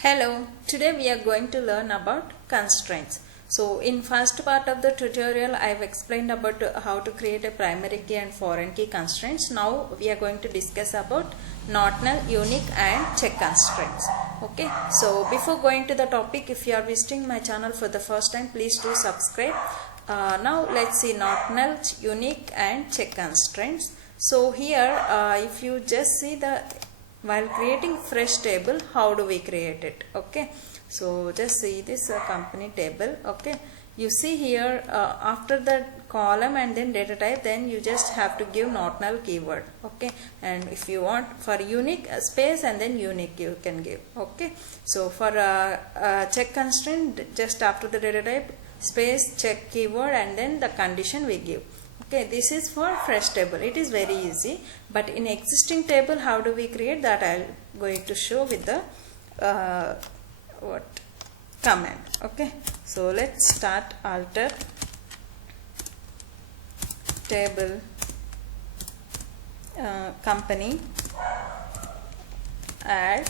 Hello, today we are going to learn about constraints. So in first part of the tutorial I have explained about how to create a primary key and foreign key constraints. Now we are going to discuss about not null, unique and check constraints. Okay, so before going to the topic, if you are visiting my channel for the first time, please do subscribe. Now let's see not null, unique and check constraints. So here if you just see while creating fresh table, how do we create it? Okay, so just see this company table. Okay, you see here after that column and then data type, then you just have to give not null keyword. Okay, and if you want for unique space and then unique you can give. Okay, so for check constraint, just after the data type space check keyword and then the condition we give. Okay, this is for fresh table. It is very easy, but in existing table how do we create that? I am going to show with the command. Okay, so let's start alter table company, add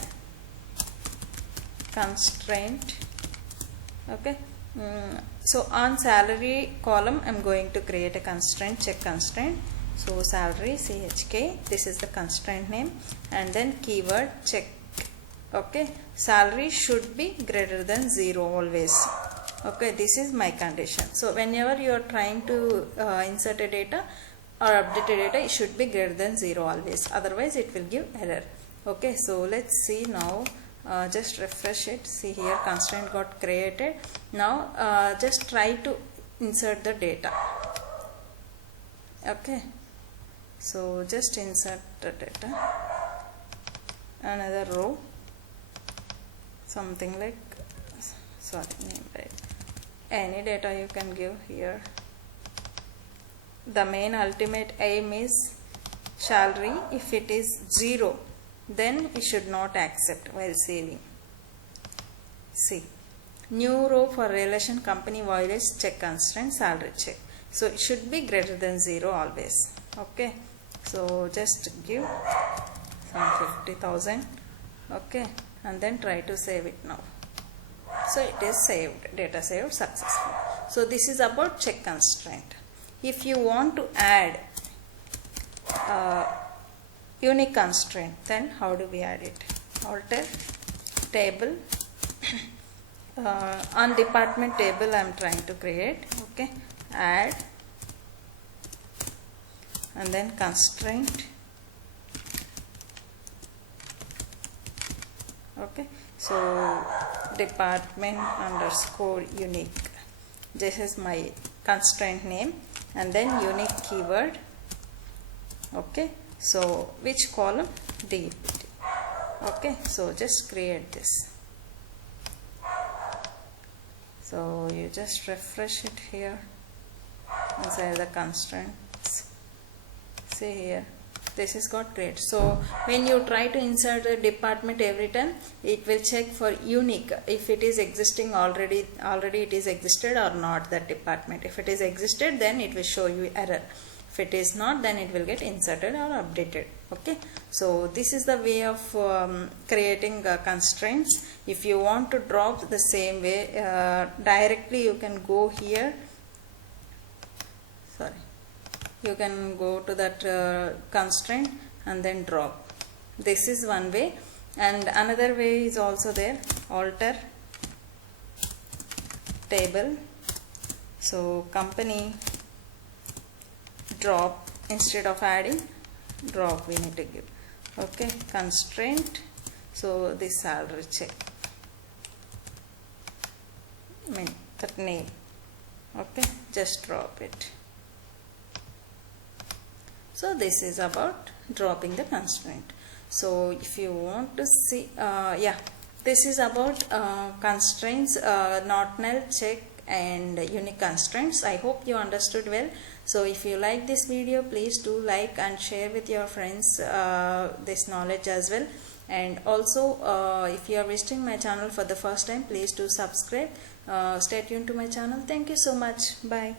constraint. Okay, so on salary column I'm going to create a constraint, check constraint. So salary chk, this is the constraint name, and then keyword check. Okay, salary should be greater than 0 always. Okay, this is my condition. So whenever you are trying to insert a data or update a data, it should be greater than 0 always, otherwise it will give error. Okay, so let's see now. Just refresh it. See here constraint got created. Now just try to insert the data. Okay, so just insert the data, another row, something like, sorry, name, right, any data you can give here. The main ultimate aim is salary. If it is 0, then it should not accept while saving. See, new row for relation company violates check constraint salary check. So it should be greater than 0 always. Okay, so just give some 50,000. Okay, and then try to save it now. So it is saved, data saved successfully. So this is about check constraint. If you want to add unique constraint, then how do we add it? Alter table on department table I am trying to create. Okay, add and then constraint. Okay, so department underscore unique, this is my constraint name, and then unique keyword. Okay, so which column? DEPT. Okay, so just create this. So you just refresh it here inside the constraints. See here, this is got created. So when you try to insert a department every time, it will check for unique if it is existing already it is existed or not, that department. If it is existed, then it will show you error. If it is not, then it will get inserted or updated. Okay, so this is the way of creating constraints. If you want to drop the same way directly, you can go here. Sorry, you can go to that constraint and then drop. This is one way, and another way is also there. Alter table, so company drop, instead of adding drop we need to give. Okay, constraint, so this salary check, I mean that name. Okay, just drop it. So this is about dropping the constraint. So if you want to see this is about constraints, not null, check and unique constraints. I hope you understood well. So if you like this video, please do like and share with your friends this knowledge as well. And also if you are visiting my channel for the first time, please do subscribe. Stay tuned to my channel. Thank you so much. Bye.